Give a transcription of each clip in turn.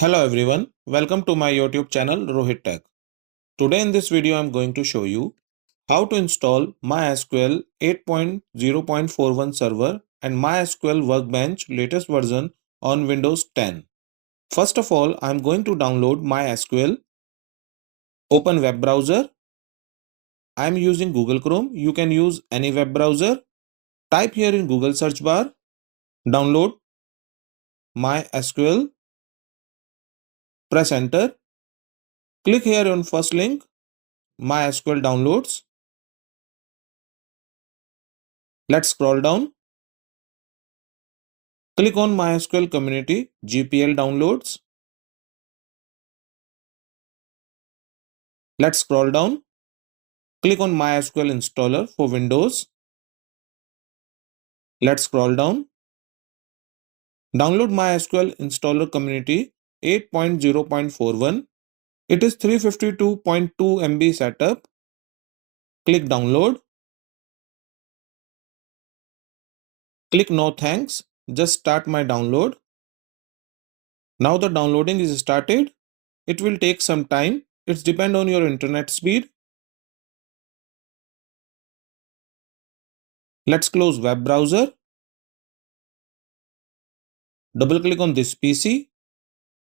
Hello everyone, welcome to my YouTube channel ROHIT Tech. Today in this video I am going to show you how to install MySQL 8.0.41 server and MySQL Workbench latest version on Windows 10. First of all, I am going to download MySQL. Open web browser. I am using Google Chrome. You can use any web browser. Type here in Google search bar, download MySQL, press enter. Click here on first link, MySQL downloads. Let's scroll down. Click on MySQL Community GPL downloads. Let's scroll down. Click on MySQL installer for Windows. Let's scroll down. Download MySQL installer community 8.0.41. It is 352.2 MB setup. Click download. Click no thanks. Just start my download. Now the downloading is started. It will take some time. It's depend on your internet speed. Let's close web browser. Double click on this PC.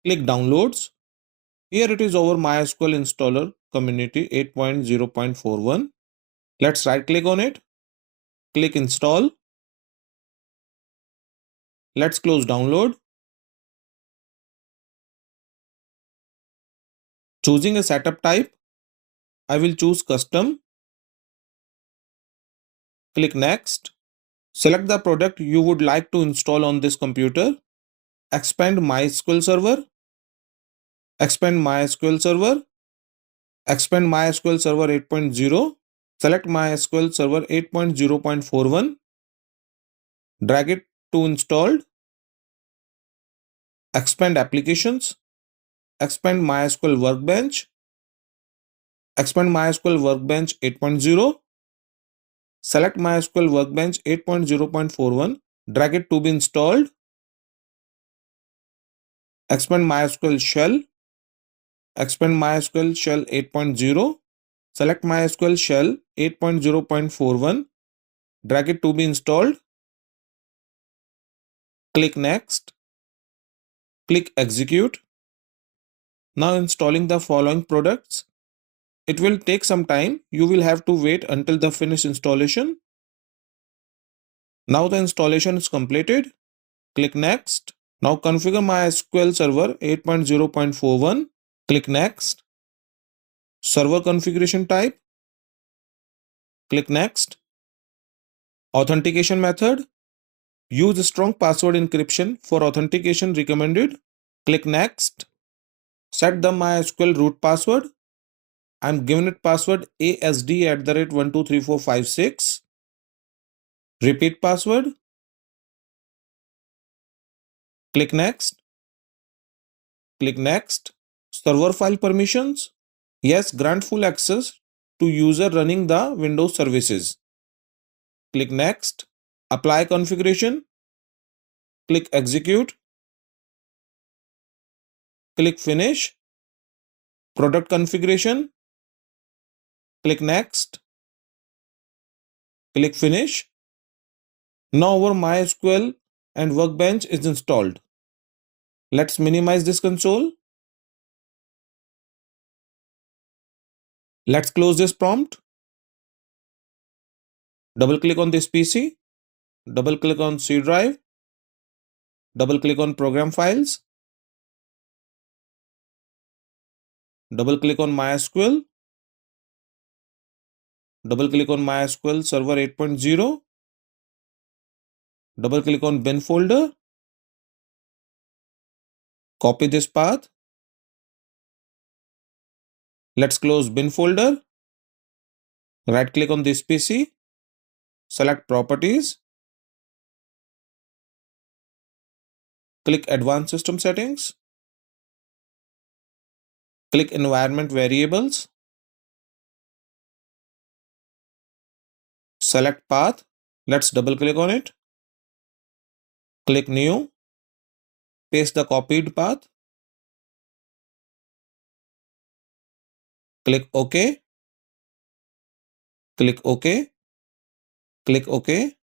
Click downloads. Here it is over MySQL installer community 8.0.41. Let's right click on it. Click install. Let's close download. Choosing a setup type, I will choose custom. Click next. Select the product you would like to install on this computer. Expand MySQL server. Expand MySQL server. Expand MySQL server 8.0. Select MySQL server 8.0.41. Drag it to installed. Expand applications. Expand MySQL Workbench. Expand MySQL Workbench 8.0. Select MySQL Workbench 8.0.41. Drag it to be installed. Expand MySQL Shell. Expand MySQL Shell 8.0. Select MySQL Shell 8.0.41. Drag it to be installed. Click Next. Click Execute. Now installing the following products. It will take some time. You will have to wait until the finish installation. Now the installation is completed. Click Next. Now configure MySQL Server 8.0.41. Click Next. Server configuration type. Click Next. Authentication method. Use strong password encryption for authentication recommended. Click Next. Set the MySQL root password. I'm giving it password ASD@1234556. Repeat password. Click Next. Click Next. Server file permissions. Yes, grant full access to user running the Windows services. Click Next. Apply configuration. Click Execute. Click Finish. Product configuration. Click Next. Click Finish. Now our MySQL and Workbench is installed. Let's minimize this console. Let's close this prompt. Double click on this PC. Double click on C drive. Double click on program files. Double click on MySQL. Double click on MySQL Server 8.0. Double click on bin folder. Copy this path. Let's close bin folder. Right click on this PC. Select properties. Click advanced system settings. Click environment variables. Select path. Let's double click on it. Click new. Paste the copied path. Click OK. Click OK. Click OK.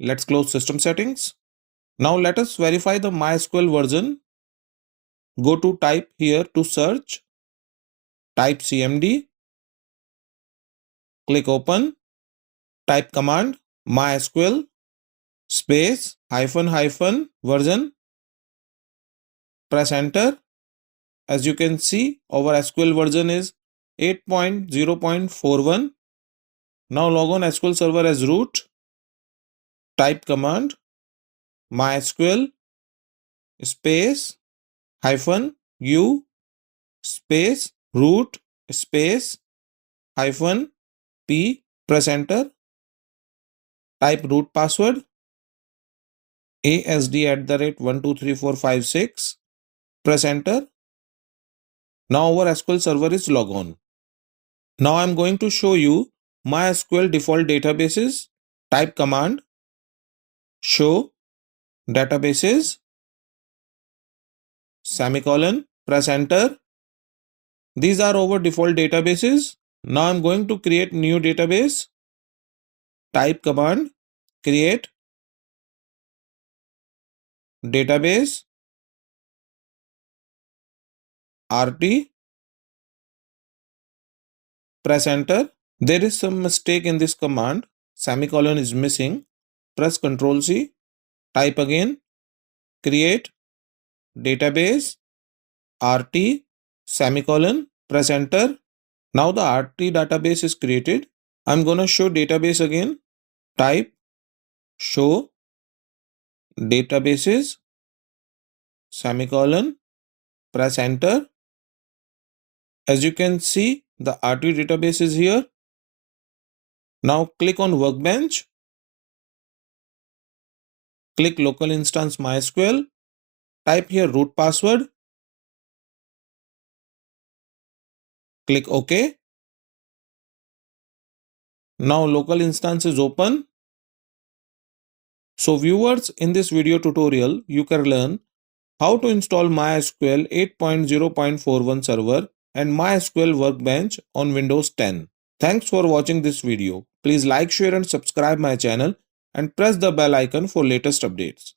Let's close system settings. Now let us verify the MySQL version. Go to type here to search. Type cmd. Click open. Type command MySQL space hyphen hyphen version. Press enter. As you can see, our SQL version is 8.0.41. Now log on SQL Server as root. Type command MySQL space hyphen u space root space hyphen p. Press enter. Type root password asd@1234556. Press enter. Now our SQL Server is log on. Now I am going to show you MySQL default databases. Type command show databases semicolon. Press enter. These are our default databases. Now I am going to create new database. Type command create database rt. Press enter. There is some mistake in this command. Semicolon is missing. Press Ctrl C. Type again create database rt semicolon. Press enter. Now the rt database is created. I'm gonna show database again. Type show databases semicolon. Press enter. As you can see, the rt database is here. Now click on Workbench. Click local instance MySQL. Type here root password. Click OK. Now local instance is open. So viewers, in this video tutorial, you can learn how to install MySQL 8.0.41 server and MySQL Workbench on Windows 10. Thanks for watching this video. Please like, share and subscribe my channel and press the bell icon for latest updates.